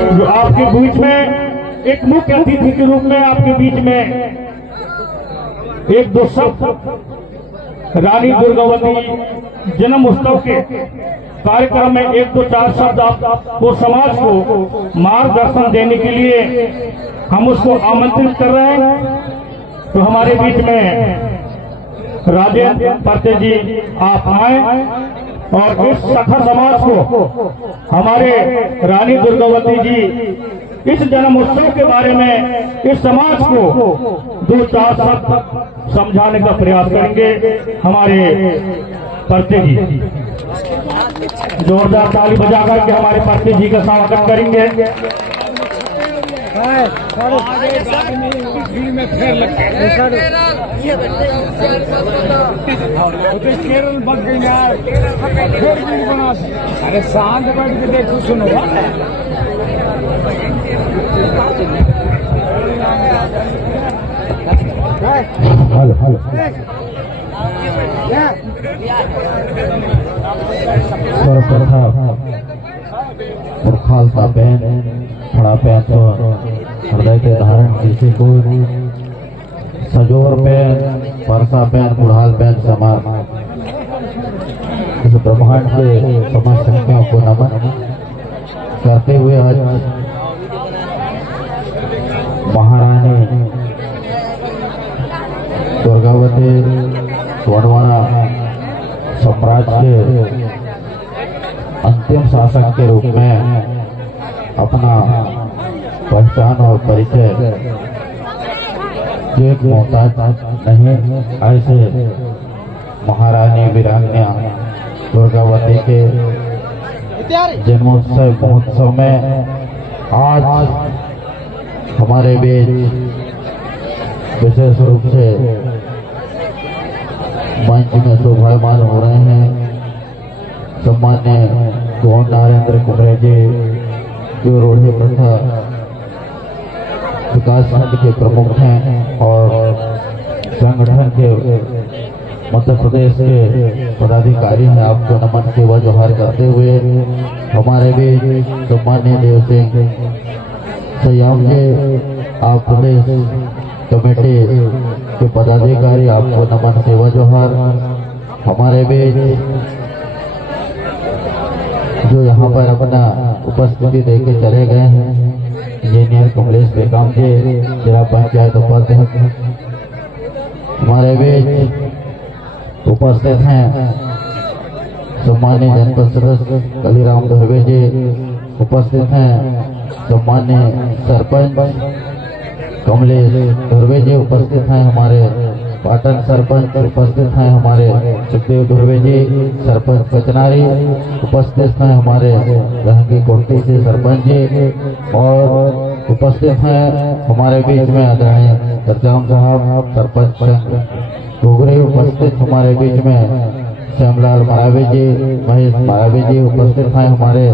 जो आपके बीच में एक मुख्य अतिथि के रूप में आपके बीच में एक दो शब्द रानी दुर्गावती जन्म उत्सव के कार्यक्रम में एक दो चार शब्द आपको समाज को मार्गदर्शन देने के लिए हम उसको आमंत्रित कर रहे हैं। तो हमारे बीच में राजेंद्र परते जी आप आए और इस सखा समाज को हमारे रानी दुर्गावती जी इस जन्म उत्सव के बारे में इस समाज को दो चार शब्द समझाने का प्रयास करेंगे। हमारे परते जी जोरदार ताली बजा करके हमारे परते जी का स्वागत करेंगे। केरल बच गई यार, अरे शांत बैठ के देखो सुनो। हेलो हेलो खालसा पहन खड़ा पहन तो हृदय के धारण किसी को सजोर पहन परसा पहन बुढ़ाल पहन समान इस ब्रह्मांड के समस्त शक्तियों को नमन करते हुए आज महारानी दुर्गावती गोंडवाना साम्राज्य के अंतिम शासक के रूप में अपना पहचान और परिचय जो एक मोहताज नहीं ऐसे महारानी वीरांगना दुर्गावती के जन्मोत्सव महोत्सव में आज हमारे बीच विशेष रूप से मंच में शोभायमान हो रहे हैं सम्मान्य गोंड नरेंद्र कुमरे जी जो रोढ़ी प्रथा विकास खंड के प्रमुख हैं और संगठन के मध्य प्रदेश के पदाधिकारी हैं। आपको नमन सेवा जोहार करते हुए हमारे भी सम्मान्य देव सिंह सयाम जी आप प्रदेश कमेटी के पदाधिकारी आपको नमन सेवा जोहार। हमारे बीच जो यहाँ पर अपना उपस्थिति देके चले गए हैं इंजीनियर कमलेश बेकाम जी जिला पंचायत उपाध्यक्ष हमारे बीच उपस्थित हैं सम्मान्य जनपद सदस्य कलीराम धर्वे जी उपस्थित हैं सम्मान्य सरपंच कमलेश धर्वे जी उपस्थित हैं हमारे पाटन सरपंच उपस्थित हैं हमारे सुखदेव धुर्वे जी सरपंच कचनारी उपस्थित हैं हमारे रंगी कोटी से सरपंच जी और उपस्थित हैं हमारे बीच में आदरणीय सरजाम साहब सरपंच संघ घुघरी उपस्थित हमारे बीच में श्यामलाल मरावी जी महेश मरावी जी उपस्थित हैं हमारे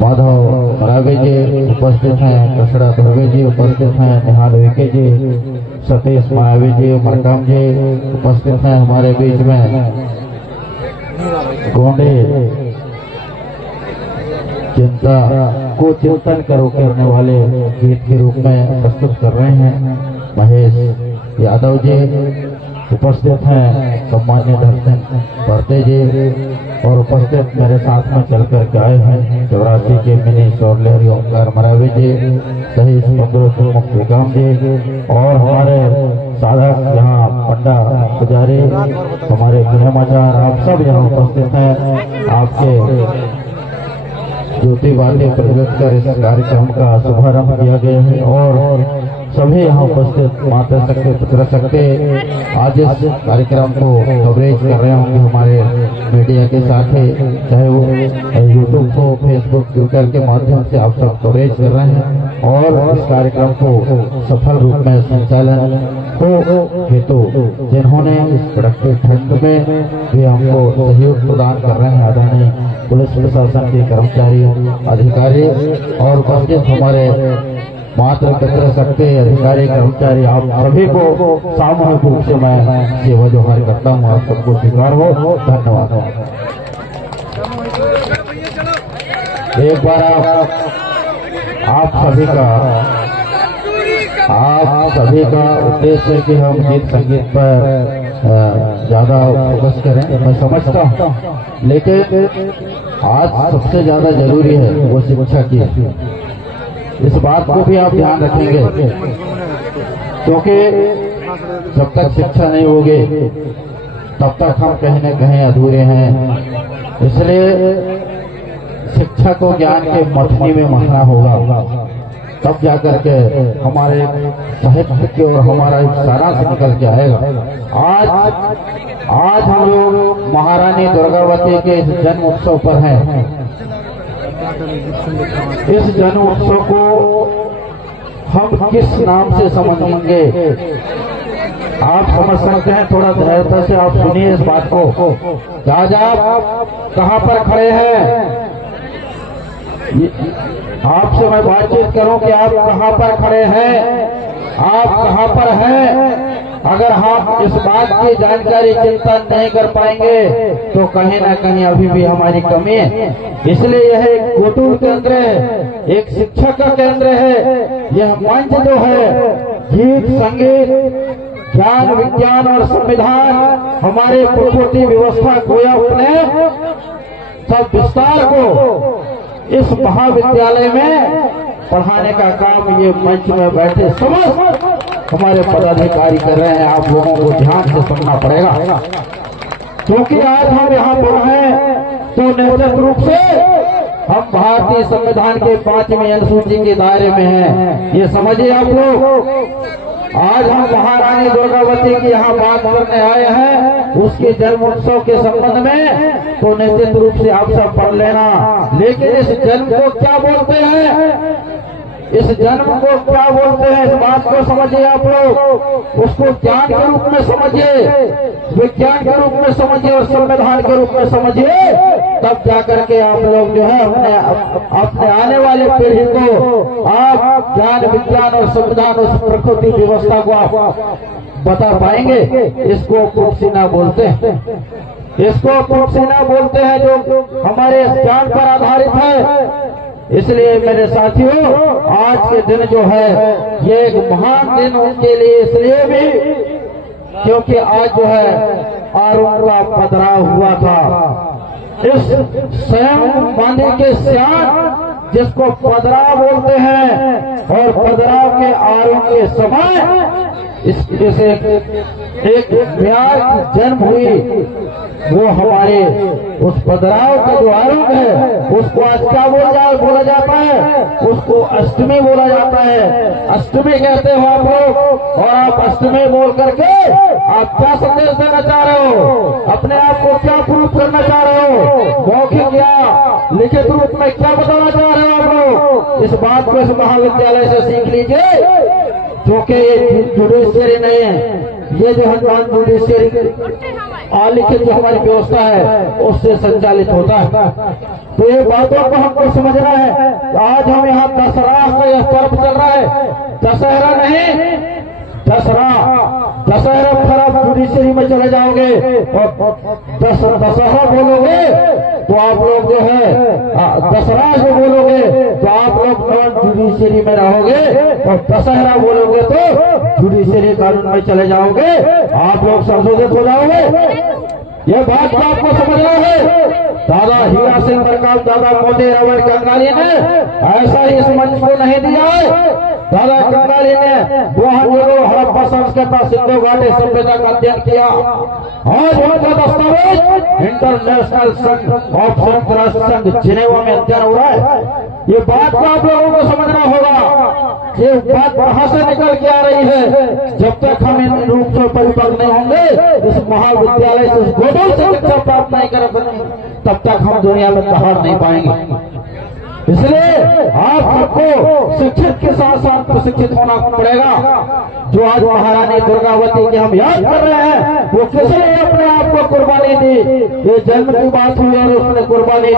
माधव मरावी जी उपस्थित हैं कसड़ा धुर्वे जी उपस्थित हैं निहाल विके जी सतीश मायावी जी मरकाम जी उपस्थित हैं हमारे बीच में गोंडे चिंता को चिंतन करो करने वाले गीत के रूप में प्रस्तुत कर रहे हैं महेश यादव जी उपस्थित हैं सम्मान्य दर्शन परते जी और उपस्थित मेरे साथ में चल कर के आए हैं चौरासी के मिनी शौरलहरी ओंकार मरावी जी सही बेगम जी और हमारे साधक यहाँ पंडा पुजारी हमारे गृहमाचार आप सब यहाँ उपस्थित हैं। आपके ज्योति बातें प्रज्वलित कर इस कार्यक्रम का शुभारंभ किया गया है और सभी यहाँ उपस्थित माता शक्ति पुत्र शक्ति आज इस कार्यक्रम को कवरेज कर रहे होंगे हमारे मीडिया के साथ ही चाहे वो यूट्यूब को फेसबुक ट्विटर के माध्यम से आप सब कवरेज कर रहे हैं और इस कार्यक्रम को सफल रूप में संचालन को हेतु जिन्होंने इस प्रोडक्टिव ठंड में भी हमको सहयोग प्रदान कर रहे हैं आदरणीय पुलिस प्रशासन के कर्मचारी अधिकारी और उपस्थित हमारे मात्र पितृ शक्ति अधिकारी कर्मचारी आप सभी को सामूहिक रूप से मैं सेवा जोहार करता हूँ। आप सबको स्वीकार हो। धन्यवाद। एक बार आप सभी का उद्देश्य है कि हम गीत संगीत पर ज्यादा फोकस करें, मैं समझता हूँ, लेकिन आज सबसे ज्यादा जरूरी है वो शिक्षा की। इस बात को भी आप ध्यान रखेंगे, क्योंकि जब तक शिक्षा नहीं होगी तब तक हम कहीं न कहीं अधूरे हैं। इसलिए शिक्षा को ज्ञान के मथनी में महना होगा, तब जाकर के हमारे साहित्य की और हमारा एक सारांश निकल के आएगा। आज हम लोग महारानी दुर्गावती के इस जन्म उत्सव पर हैं। इस जन्म उत्सव को हम किस नाम से समझेंगे आप समझ सकते हैं। थोड़ा धैर्यता से आप सुनिए इस बात को। आज आप कहाँ पर खड़े हैं, आपसे मैं बातचीत करूं कि आप कहाँ पर खड़े हैं, आप कहाँ पर हैं। अगर हम इस बात की जानकारी चिंता नहीं कर पाएंगे तो कहीं ना कहीं अभी भी हमारी कमी है। इसलिए यह एक गुटुर केंद्र है, एक शिक्षा का केंद्र है। यह मंच जो है गीत संगीत ज्ञान विज्ञान और संविधान हमारे प्रकृति व्यवस्था को अपने सब विस्तार को इस महाविद्यालय में पढ़ाने का काम ये मंच में बैठे समस्त हमारे पदाधिकारी कर रहे हैं। आप लोगों को ध्यान से सुनना पड़ेगा, क्योंकि आज हम यहाँ पर हैं तो निश्चित रूप से हम भारतीय संविधान के 5वीं अनुसूची के दायरे में हैं। ये समझिए आप लोग। आज हम महारानी दुर्गावती की यहाँ बात करने आए हैं, उसके जन्म उत्सव के संबंध में, तो निश्चित रूप से आप सब पढ़ लेना। लेकिन इस जन्म को क्या बोलते हैं, इस जन्म को क्या बोलते हैं, इस बात को समझिए आप लोग। उसको ज्ञान के रूप में समझिए, विज्ञान के रूप में समझिए और संविधान के रूप में समझिए, तब जाकर के आप लोग जो है अपने आने वाले पीढ़ी को आप ज्ञान विज्ञान और संविधान और प्रकृति व्यवस्था को आप बता पाएंगे। इसको पुपसीना बोलते हैं, इसको पुपसीना बोलते हैं, जो हमारे ज्ञान पर आधारित है। इसलिए मेरे साथियों, आज के दिन जो है ये एक महान दिन उनके लिए इसलिए भी क्योंकि आज जो है आरोप का पथराव हुआ था। इस स्वयं बांधे के सियान जिसको पथराव बोलते हैं, और पथराव के आरोप के समय इससे एक प्यार की जन्म हुई। वो हमारे उस पथराव का जो आरोप है उसको आज क्या बोला जाता है, उसको अष्टमी बोला जाता है। अष्टमी कहते हो आप लोग, और आप अष्टमी बोल करके आप क्या संदेश देना चाह रहे हो, अपने आप को क्या प्रूफ करना चाह रहे हो, मौखिक या लिखित रूप में क्या बताना चाह रहे हो आप लोग। इस बात को इस महाविद्यालय से सीख लीजिए, जो कि जुडिशियरी नहीं है, ये जो है जुडिशियरी लिखित जो हमारी व्यवस्था है उससे संचालित होता है। तो ये बातों को हमको समझना है। आज हम यहाँ दशहरा का यह पर्व चल रहा है, दशहरा नहीं, दशहरा फिर आप जुडिशियरी में चले जाओगे और दशहरा बोलोगे तो आप लोग जो है दशहरा जो बोलोगे तो आप लोग नॉन जुडिशियरी में रहोगे, और दशहरा बोलोगे तो जुडिशियरी कानून में चले जाओगे, आप लोग संशोधित हो जाओगे। यह बात को आपको समझना है। दादा हीरा सिंह प्रकाश, दादा मोदी रवर कंगाली ने ऐसा ही इस मंच को नहीं दिया है। दादा कंगाली ने मोहनजोदड़ो हड़प्पा संस्कृति सिंधु घाटी सभ्यता का अध्ययन किया। आज उनका दस्तावेज इंटरनेशनल संघ ऑफ संयुक्त राष्ट्र संघ जिनेवा में अध्ययन हो रहा है। ये बात को आप लोगों को समझना होगा। ये बात कहाँ से निकल के आ रही है। जब तक हम इन रूप से परिपक्व नहीं होंगे, इस महाविद्यालय से गोदल से शिक्षा प्राप्त नहीं कर पाएंगे, तब तक हम दुनिया में ठहर नहीं पाएंगे। इसलिए आप सबको शिक्षित के साथ साथ प्रशिक्षित होना पड़ेगा। जो आज महारानी दुर्गावती की हम याद कर रहे हैं, वो किसने अपने आप को कुर्बानी दी। ये जन्म की बात हुई और उसने कुर्बानी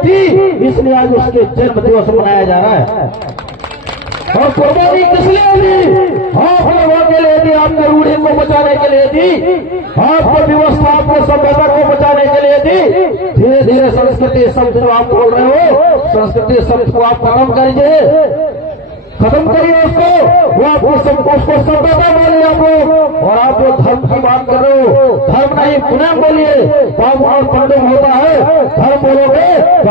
दी, इसलिए आज उसके जन्म दिवस मनाया जा रहा है। और कुर्बानी किस लिए दी? आप लोगों के लिए दी, आपके रूढ़ी को बचाने के लिए दी, आपको व्यवस्था, आपको सभ्यता को बचाने के लिए दी। धीरे धीरे संस्कृति शब्द जो आप बोल रहे हो, संस्कृति शब्द को आप खत्म करिए, खत्म करिए उसको। वो आपको उसको सभ्यता बोलिए आप लोग। और आप लोग धर्म की बात कर रहे हो, धर्म नहीं पुनः बोलिए। पाप और पंडुम होता है, धर्म बोलोगे तो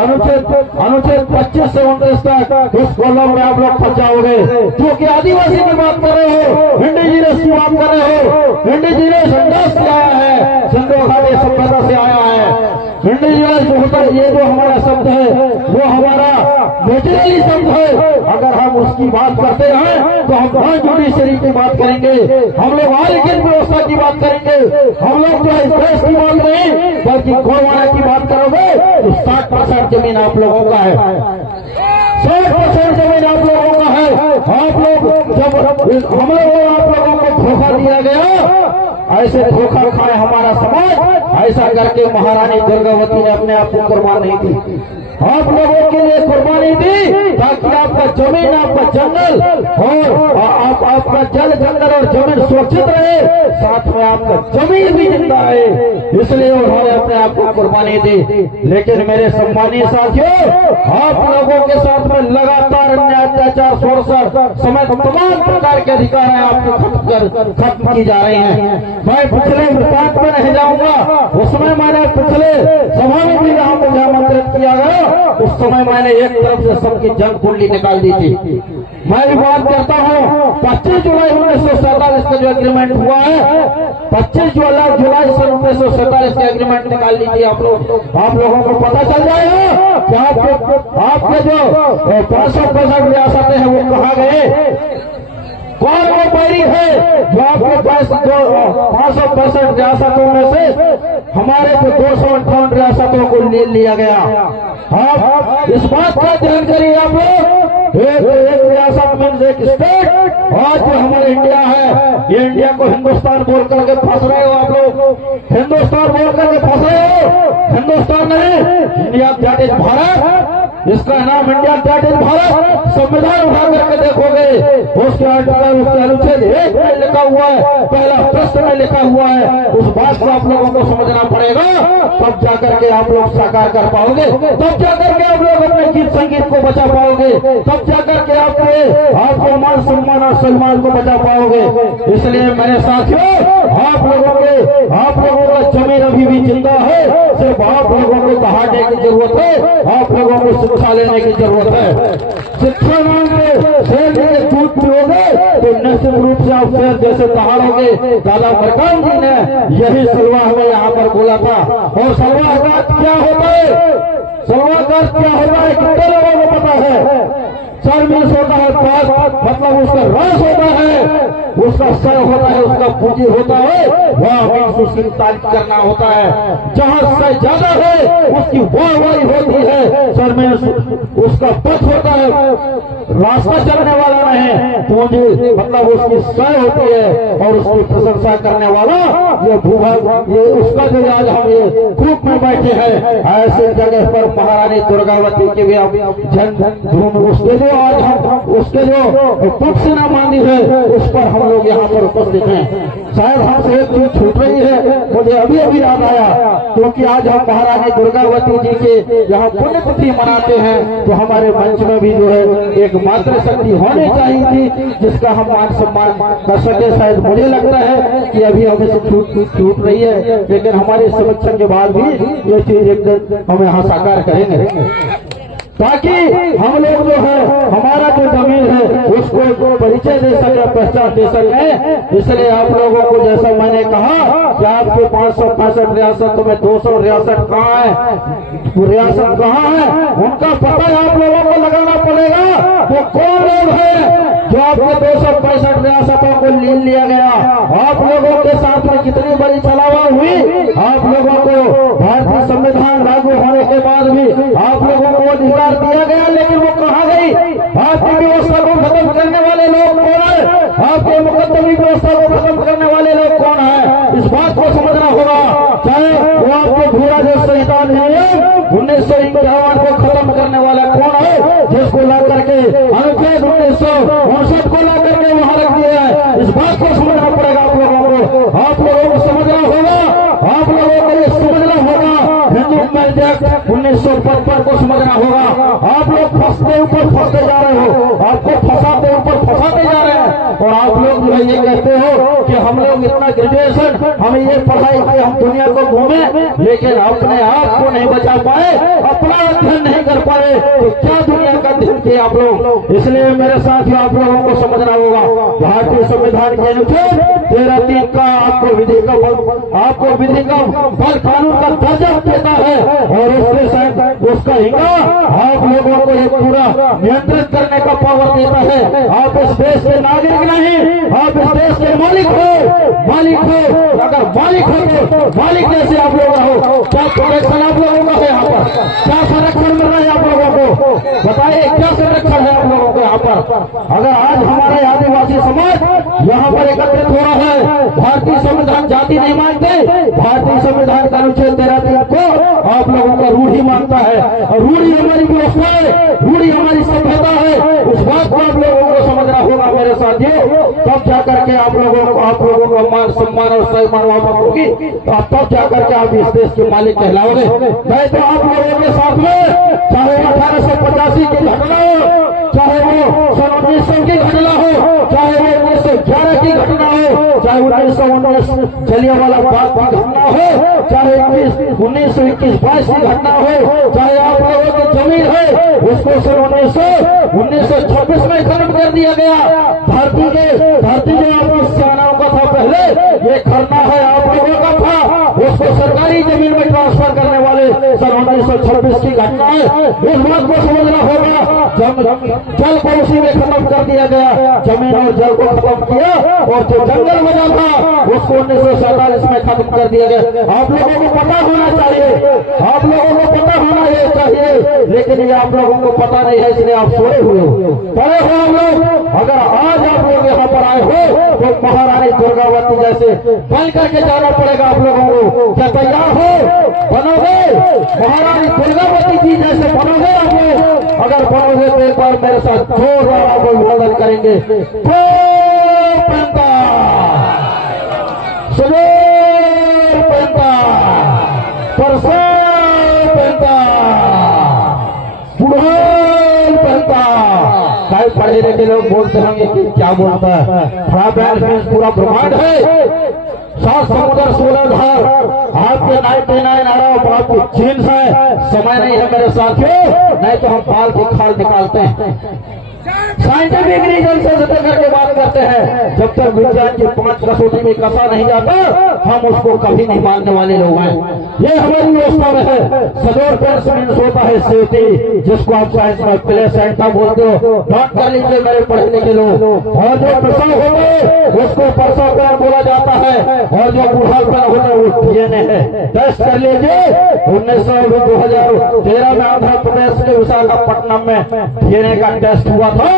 अनुच्छेद 25 से 29 तक उस कॉलम में आप लोग फंस जाओगे। जो कि आदिवासी की बात कर रहे हो, इंडिजीनियस की बात कर रहे हो। इंडिजीनियस अंदाज से आया है, सिंधु घाटी सभ्यता से आया है। इंडिजीनियस जो होता है, ये जो हमारा शब्द है वो हमारा नेचुरली शब्द है। अगर हम उसकी बात करते हैं तो हम नॉन जुडिशरी की बात करेंगे, हम लोग आलिखित व्यवस्था की बात करेंगे। हम लोग जो है देश की बात नहीं बल्कि गौरवाना की बात करोगे तो 60% जमीन आप लोगों का है, 60% जमीन आप लोगों का है। आप लोग जब हम लोगों आप लोगों को धोखा दिया गया, ऐसे धोखा खाए हमारा समाज, ऐसा करके महारानी दुर्गावती ने अपने आप को कुर्बान नहीं दी। आप लोगों के लिए कुर्बानी दी ताकि आपका जमीन, आपका जंगल और आपका जल जंगल और जमीन सुरक्षित रहे, साथ में आपका जमीन भी जिंदा है, इसलिए उन्होंने अपने आप को कुर्बानी दी। लेकिन मेरे सम्मानीय साथियों, आप लोगों के साथ में लगातार अन्याय, अत्याचार, शोषण समेत तमाम प्रकार के अधिकार हैं आपको खत्म की जा रही हैं। मैं पिछले वृत्तांत में नहीं जाऊंगा, उसमें मैंने पिछले सभा में भी जहां मुझे आमंत्रित किया गया, उस समय मैंने एक तरफ से सबकी जंग कुंडली निकाल दी थी। मैं भी बात करता हूँ 25 जुलाई 1947 का जो एग्रीमेंट हुआ है, 25 जुलाई सन 1947 का एग्रीमेंट निकाल लीजिए आप लोगों को पता चल जाएगा कि आपके जो 565 रियासतें हैं वो कहाँ गए, कौन वो बैरी है जो आपके पास जो 565 रियासतों में से हमारे जो 258 रियासतों को ले लिया गया। आप इस बात का ध्यान करिए आप लोग, एक रियासत मीन्स एक स्टेट। आज जो हमारा इंडिया है, ये इंडिया को हिंदुस्तान बोल करके फंस रहे हो आप लोग, हिंदुस्तान बोल करके फंस रहे हो। हिंदुस्तान नहीं, इंडिया दैट इज भारत, इसका नाम इंडिया दैट इज भारत। संविधान उठा करके देखोगे, उसके आर्टिकल, उसके अनुच्छेद 1 में लिखा हुआ है, पहला प्रश्न में लिखा हुआ है। उस बात को आप लोगों को समझना पड़ेगा, तब जाकर के आप लोग साकार कर पाओगे, तब जाकर के आप लोग अपने गीत संगीत को बचा पाओगे, तब जाकर के आपके मान सम्मान और सम्मान को बचा पाओगे। इसलिए मेरे साथियों, आप लोगों का जमीन अभी भी जिंदा है, सिर्फ आप लोगों को दहाड़ने की जरूरत है, आप लोगों को शिक्षा लेने की जरूरत है। शिक्षा मांगे, शेर के दूध पियोगे तो निश्चित रूप से आप शेर जैसे दहाड़ोगे। दादा मरकाम जी ने यही सलवा हमें यहाँ पर बोला था। और सलवा का क्या होता है, सलवा का क्या होता है कितने लोगों को पता है? सर्विस होता है, मतलब उसका रस होता है, उसका सर होता है, उसका पूंजी होता है, वह उसकी तारीफ करना होता है। जहां से ज्यादा है उसकी वाहवाही होती है, सर में उसका पथ होता है, रास्ता चलने वाला नहीं, पूंजी मतलब उसकी सर होती है और उसकी प्रशंसा करने वाला ये भूभाग, ये उसका जो आज हम ये ग्रुप में बैठे हैं, ऐसे जगह पर महारानी दुर्गावती के भी जन उसके जो आज हम उसके जो पक्षना मानी है उस पर हम लोग यहाँ पर उपस्थित हैं। शायद हमसे एक चीज छूट रही है, मुझे अभी याद आया, क्योंकि आज हम महारानी दुर्गावती जी के यहाँ पुण्यतिथि मनाते हैं, तो हमारे मंच में भी जो है एक मातृशक्ति होनी चाहिए थी जिसका हम मान सम्मान कर सके। शायद मुझे लगता है कि अभी हमें से छूट रही है, लेकिन हमारे समीक्षण के बाद भी ये चीज एक दिन हम यहाँ साकार करेंगे, ताकि हम लोग जो है हमारा जो जमीन है उसको परिचय दे सके, पहचान दे सके। इसलिए आप लोगों को जैसा मैंने कहा कि आपके 565 रियासतों में 200 रियासत कहाँ है, रियासत कहाँ है उनका पता आप लोगों को लगाना पड़ेगा। वो कौन लोग हैं जो आपके 265 रियासतों को ले लिया गया? आप लोगों के साथ में कितनी बड़ी छलावा हुई, आप लोगों को भारतीय संविधान लागू होने के बाद भी आप लोगों को अधिकार दिया गया, लेकिन वो कहाँ गई? आपकी व्यवस्था को खत्म करने वाले लोग कौन है? आपके मुकद्दमी व्यवस्था को खत्म करने वाले लोग कौन है? इस बात को समझना होगा। चाहे वो आपके भूरा जो संहिता अधिनियम 1951 को खत्म करने वाला कौन है, जिसको ला करके अनुच्छेद उन सबको ला करके वहां रख दिया है। इस बात को समझना पड़ेगा आप लोगों को, आप लोगों को समझना होगा, आप लोगों को ये समझना होगा। हिंदू मैच एक्ट 1955 को समझना होगा। आप लोग फंसते ऊपर फंसते जा रहे हो, आपको फंसाते ऊपर फंसाते जा रहे हैं, और आप लोग जो है ये कहते हो कि हम लोग इतना ग्रेजुएशन, हमें ये पढ़ाई कि हम दुनिया को घूमे, लेकिन अपने आप को नहीं बचा पाए, अपना अध्ययन नहीं कर पाए, तो क्या दुनिया का अध्ययन किया आप लोग। इसलिए मेरे साथ आप लोगों को समझना होगा, भारतीय संविधान के अनुच्छेद 13(3) का आपको विधि का बल कानून का दर्जा देता है, और उसका हिंगा आप लोगों को एक पूरा नियंत्रित करने का पावर देता है। आप इस देश के नागरिक नहीं, आप इस देश के मालिक हो। अगर मालिक हो तो मालिक जैसे आप लोग रहो। क्या प्रोटेक्शन आप लोगों का है यहाँ पर, क्या संरक्षण मिल रहा है आप लोगों को, बताइए क्या संरक्षण है आप लोगों को यहाँ पर। अगर आज हमारे आदिवासी समाज यहाँ पर एकत्रित हो रहा है, भारतीय संविधान जाति नहीं मानते, भारतीय संविधान का अनुच्छेद 13(3) को आप लोगों का रूढ़ी मानता है, और रूढ़ी हमारी व्यवस्था है, रूढ़ी हमारी सभ्यता है। उस बात को आप लोगों को समझना होगा मेरे साथियों, तब जाकर के आप लोगों का मान सम्मान और सम्मान वापस होगी, तो आप तब जाकर के आप इस देश के मालिक कहलाओगे। नहीं तो आप लोगों के साथ में चाहे 1885 की घटना हो, चाहे वो सन 1900 की घटना हो, चाहे वो 1911 की घटना हो, चाहे 1919 जलियांवाला बाग की घटना हो, चाहे 1921-22 की घटना हो, चाहे आप लोगों की जमीन है उसको सन 1926 में खत्म कर दिया गया। धरती जो आपकी सेनाओं का था पहले, ये करना है आप लोगों का था, उसको सरकारी जमीन में ट्रांसफर करने वाले सन 1926 की घटना है। इस बात को समझना होगा। जल को उसी में खत्म कर दिया गया, जमीन और जल को खत्म किया, और जो जंगल बचा था उसको 1947 में खत्म कर दिया गया। आप लोगों को पता होना चाहिए, आप लोगों को पता होना चाहिए, लेकिन ये आप लोगों को पता नहीं है, इसलिए आप सोए हुए हो, पड़े हो हम लोग। अगर आज आप लोग यहाँ पर आए हो तो महारानी दुर्गावती जैसे बन करके जाना पड़ेगा आप लोगों को। क्या तैयार हो, बनोगे महारानी दुर्गावती जी जैसे बनोगे आप लोग? अगर बनोगे तो एक बार मेरे साथ जोरदार आप लोग अभिवादन करेंगे। पढ़े लिखे लोग बोलते होंगे कि क्या बोलता है, पूरा ब्रह्मांड है, 7 समुद्र 16 धार, आपके 99 आराम, आपकी जीन्स है। समय नहीं है मेरे साथियों, नहीं तो हम बाल की खाल निकालते हैं। साइंटिफिक रीजन से करके बात करते हैं। जब तक विज्ञान की 5 कसौटी में कसा नहीं जाता, हम उसको कभी नहीं मानने वाले लोग हैं। ये हमारी व्यवस्था में है। सदोर पेंस मीन्स होता है सेफ्टी, जिसको आप साइंस में प्लेसेंटा बोलते हो। नोट कर लीजिए मेरे पढ़े लिखे लोग। और जो प्रसव होते हैं उसको प्रसव पेन बोला जाता है, और जो बूढ़ापन होता है वो डीएनए है। टेस्ट कर लीजिए। 2013 में आंध्र प्रदेश के विशाखापट्टनम में डीएनए का टेस्ट हुआ था,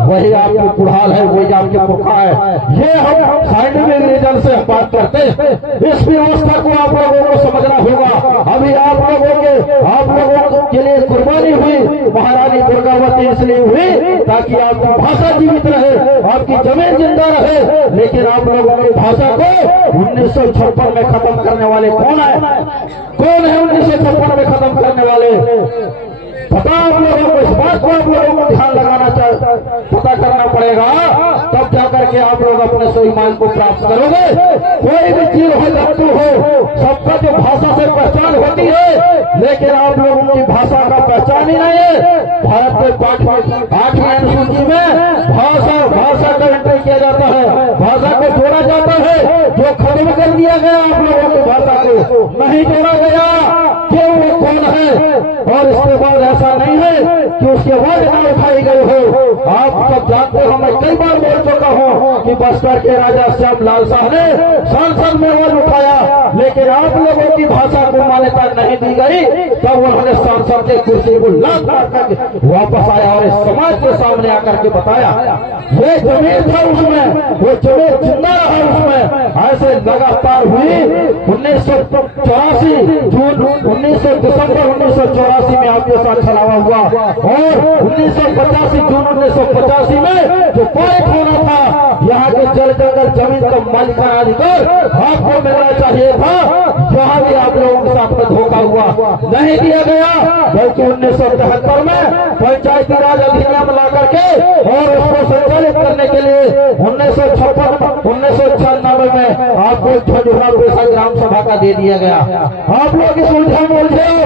वही आपकी कुड़ाल है, वही आपके पुरखा है। ये हम साइंटिफिक रीजन से बात करते हैं। इस व्यवस्था को आप लोगों को समझना होगा। अभी आप लोगों के लिए कुर्बानी हुई महारानी दुर्गावती इसलिए हुई ताकि आपकी भाषा जीवित रहे, आपकी जमीन जिंदा रहे। लेकिन आप लोगों की भाषा को 1956 में खत्म करने वाले कौन है? 1956 में खत्म करने वाले? पता आप लोगों को, इस बात को आप लोगों को ध्यान लगाना पता करना पड़ेगा, तब जाकर के आप लोग अपने स्वाभिमान को प्राप्त करोगे। कोई भी जीव हो, जंतु हो, सबका जो भाषा से पहचान होती है, लेकिन आप लोगों की भाषा का पहचान ही नहीं है। भारत के 8वीं अनुसूची में भाषा का एंट्री किया जाता है, भाषा को जोड़ा जाता है। जो खत्म कर दिया गया आप लोगों की भाषा को नहीं जोड़ा गया, क्यों, वो कौन है? और इसके बाद ऐसा नहीं है कि उसके बाद ना उठाई गई हो। आप सब जानते हो, मैं कई बार बोल चुका हूँ कि बस्तर के राजा श्याम लाल शाह ने संसद में आवाज उठाया, लेकिन आप लोगों की भाषा को मान्यता नहीं दी गई। तब उन्होंने संसद के कुर्सी को लात मार कर वापस आया और इस समाज के सामने आकर के बताया ये जमीन था उसमें, वो जमीन जिंदा रहा उसमें। ऐसे लगातार हुई 1984 दिसंबर 1984 में आपके साथ छलावा हुआ, और 1985 जून 1985 में जो पॉइंट होना था, यहाँ के जल जंगल जमीन का मालिकाना अधिकार आपको मिलना चाहिए था, यहाँ भी आप लोगों के साथ धोखा हुआ, नहीं दिया गया। बल्कि 1973 में पंचायती राज अधिनियम ला करके और उसको संचालित करने के लिए 1996 में आपको झंझुरा पेशा ग्राम सभा का दे दिया गया। आप लोग इस उलझन में उलझे हो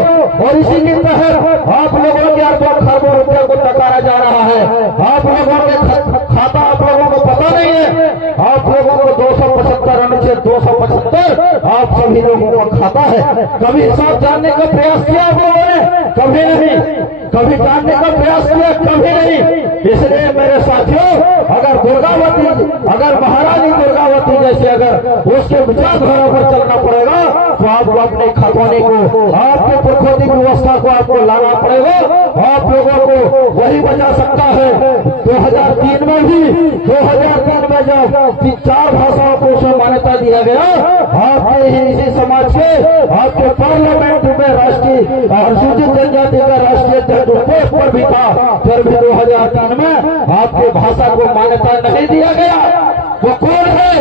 और इसी के तहत आप लोगों के 8 खरबों रुपये को टकारा जा रहा है। आप लोगों के खाता आप लोगों को पता नहीं है। आप लोगों को 275 अनुच्छेद 275 आप सभी लोगों को खाता है। कभी हिसाब जानने का प्रयास किया आप लोगों ने? कभी नहीं। कभी जानने का प्रयास किया? कभी नहीं। इसलिए मेरे साथियों, अगर महारानी दुर्गावती जैसे अगर उसके विचारधारा पर चलना पड़ेगा तो आपको अपने खतौनी को, आपके प्रकृति व्यवस्था को आपको लाना पड़ेगा। आप लोगों को वही बचा सकता है। 2003 में भी 2003 में जब 4 भाषाओं को उसमें मान्यता दिया गया, आपके ही इसी समाज के आपके पार्लियामेंट में राष्ट्रीय अनुसूचित जनजाति का राष्ट्रीय अध्यक्ष पर भी था, फिर भी 2003 में आपके भाषा को मान्यता नहीं दिया गया। वो कौन है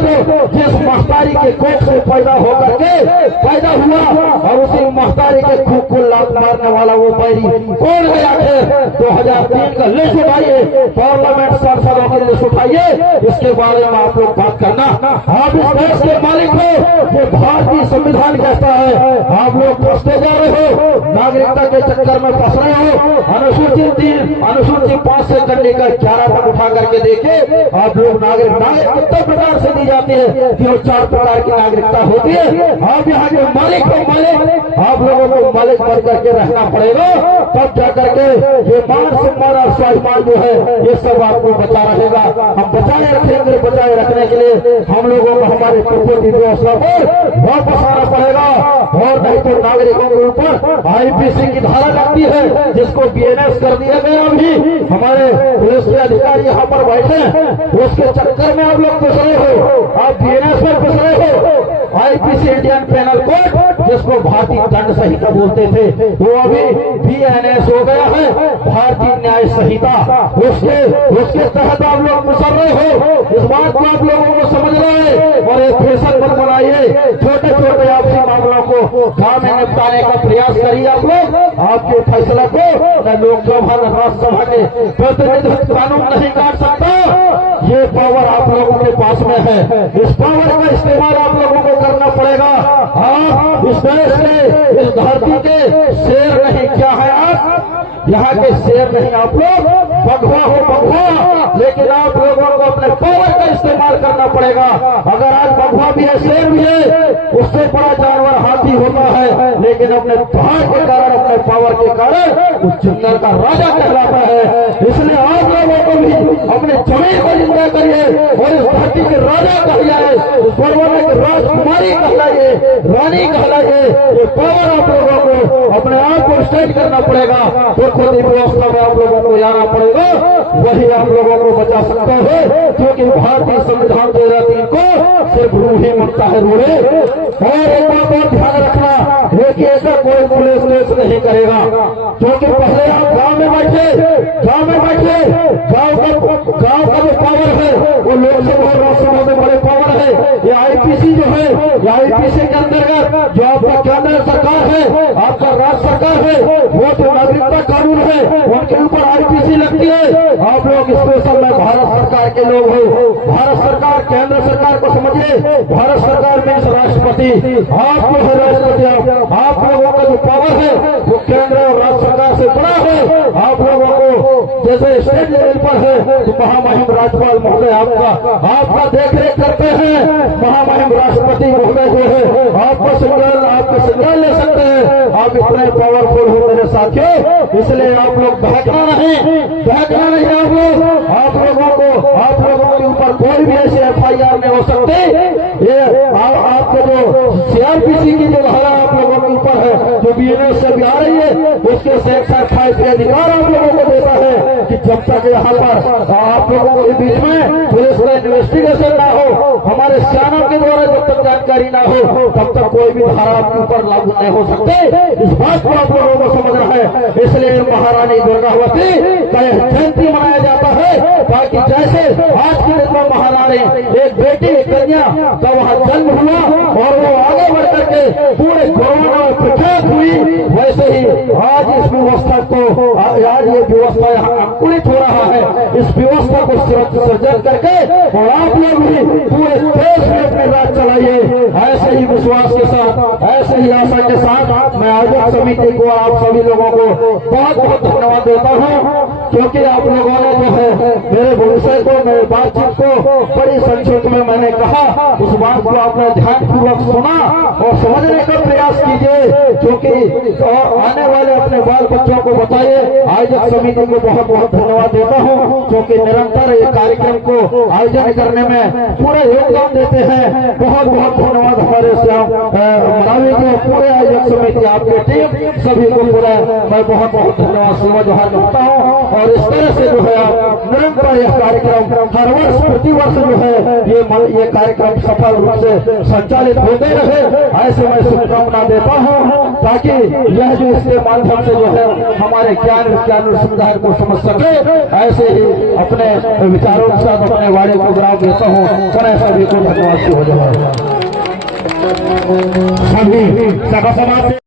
जो जिस महतारी के कोख से पैदा होकर के पैदा हुआ और उसी महतारी के खूब को लात मारने वाला वो बैरी कौन है? आखिर 2003 का लिस्ट उठाइए, पार्लियामेंट सांसदों की लिस्ट उठाइए, इसके बारे में आप लोग बात करना। आप इस देश के मालिक हो, ये भारतीय संविधान कहता है। आप लोग फंसते जा रहे हो, नागरिकता के चक्कर में फंस रहे हो। अनुसूचित 5 से करने का 11 तक उठा करके देखे आप लोग। नागरिक कितने प्रकार से दी जाती है? 4 प्रकार की नागरिकता होती है। आप यहाँ के मालिक हो, मालिक आप लोगों को मालिक बन करके रहना पड़ेगा, तब जाकर के ये मान सम्मान और स्वाभिमान जो है ये सब आपको बचा रहेगा। हम बचाए रखेंगे। बचाए रखने के लिए हम लोगों को हमारे प्रकृति व्यवस्था पर वापस आना पड़ेगा, और नहीं तो नागरिकों के ऊपर IPC की धारा लगती है, जिसको BNS कर दिया गया। अभी हमारे पुलिस के अधिकारी यहाँ पर बैठे हैं, उसके चक्कर में आप लोग फंस रहे हो। आप BNS पर फंस रहे हो। IPC इंडियन पेनल कोड, जिसको भारतीय दंड संहिता बोलते थे, वो अभी BNS हो गया है, भारतीय न्याय संहिता। उसके तहत आप लोग गुजर रहे हो। इस बात को आप लोगों को समझना है और एक फैसल मत बनाइए। छोटे छोटे आपसी मामलों को गांव में निपटाने का प्रयास करिए। आप लोग आपके फैसला को न लोकसभा न राज्यसभा के प्रतिनिधित्व कानून नहीं काट सकता। ये पावर आप लोगों के पास में है। इस पावर का इस्तेमाल आप लोगों को करना पड़ेगा। आप इस देश के, इस धरती के शेर नहीं। क्या है आप? यहाँ के शेर नहीं। आप लोग बगवा हो, बगवा। लेकिन आप लोगों को अपने पावर का इस्तेमाल करना पड़ेगा। अगर आज बगवा भी है, शेर भी है, उससे बड़ा जानवर हाथी होता है, लेकिन अपने भाग के कारण, अपने पावर के कारण उस जंगल का राजा कहलाता है। इसलिए आप लोगों को भी अपने जमीन को जिंदा करिए और इस धरती के राजा कहलाइए, इस परवाने के राजकुमारी कहलाइए, रानी कहलाइए। ये पावर आप लोगों को अपने आप को स्टैंड करना पड़ेगा। तो खुद ही व्यवस्था में आप लोगों को जाना पड़ेगा, वही आप लोगों को बचा सकता है। क्योंकि भारतीय संविधान 2003 को सिर्फ रूह ही मानता है, रूढ़े। और एक बात और ध्यान रखना है कि ऐसा कोई पुलिस केस नहीं करेगा। क्योंकि पहले आप गांव में बैठे, गांव का जो पावर है वो लोकसभा और राज्यसभा में बड़े पावर है। ये IPC जो है, ये IPC के अंतर्गत जो आपका केंद्र सरकार है, आपका राज्य सरकार है, वो तो नागरिकता कानून है, उनके ऊपर IPC लगती है। आप लोग स्पेशल में भारत सरकार के लोग हो। भारत सरकार, केंद्र सरकार को समझिए। भारत सरकार में राष्ट्रपति, आप जो है राष्ट्रपति, आप लोगों का जो पावर है वो केंद्र और राज्य सरकार से बड़ा है। आप लोगों को जैसे स्टेट लेवल पर है तो महामहिम राज्यपाल महोदय आपका देख रेख करते हैं। महामहिम राष्ट्रपति महोदय जो है आपके संज्ञान ले सकते हैं। आप इतने पावरफुल हो मेरे साथियों। इसलिए आप लोग बहकना नहीं। आप लोगों के ऊपर कोई भी ऐसे FIR नहीं हो सकते। ये आपके जो CRPC की जो धारा आप लोगों के ऊपर है, जो जो भी से भी आ रही है उसके से फाइव के अधिकार आप लोगों को देता है कि जब तक यहाँ पर आप लोगों के बीच में पुलिस का इन्वेस्टिगेशन ना हो, हमारे सियानों के द्वारा जब तक जानकारी ना हो, तब तक कोई भी धारा आपके ऊपर लागू नहीं हो सकते। इस बात को आप लोगों को समझना है। इसलिए महारानी दुर्गावती का जयंती मनाया जाता है ताकि जैसे आज के दिन में महारानी एक बेटी एक कन्या का वहाँ जन्म हुआ और वो आगे बढ़ करके पूरे कोरोना में प्रख्यात हुई, वैसे ही आज इस व्यवस्था को आज ये व्यवस्था यहाँ अंकुरित हो रहा है। इस व्यवस्था को सृजन करके और आप लोग भी पूरे देश में अपने राज चलाइए। ऐसे ही विश्वास के साथ, ऐसे ही आशा के साथ मैं आयोजक समिति को आप सभी लोगों को बहुत बहुत धन्यवाद देता हूँ, क्योंकि आप लोगों ने जो है मेरे विषय को, मेरे बातचीत को बड़ी संक्षेप में मैंने कहा, उस बात को आपने ध्यानपूर्वक सुना और समझने का प्रयास कीजिए, क्योंकि आने वाले अपने बाल बच्चों को बताइए। आयोजक समिति को बहुत बहुत धन्यवाद देता हूँ, क्योंकि निरंतर ये कार्यक्रम को आयोजन करने में पूरा योगदान देते हैं। बहुत बहुत धन्यवाद हमारे श्याम मरावी के पूरे आयोजक समिति, आपकी टीम, सभी को पूरा मैं बहुत बहुत धन्यवाद सेवा जोहार करता हूँ। और इस तरह से जो है निरंतर यह कार्यक्रम हर वर्ष प्रति वर्ष जो है ये कार्यक्रम सफल रूप से संचालित होते रहे, ऐसे मैं शुभकामना देता हूँ, ताकि यह जो इसके माध्यम से जो है हमारे ज्ञान विज्ञान समुदाय को समझ सके। ऐसे ही अपने विचारों के साथ अपने वाणी को विराम देता हूँ। सभी को धन्यवाद हो जाए। सभी सभा समाज से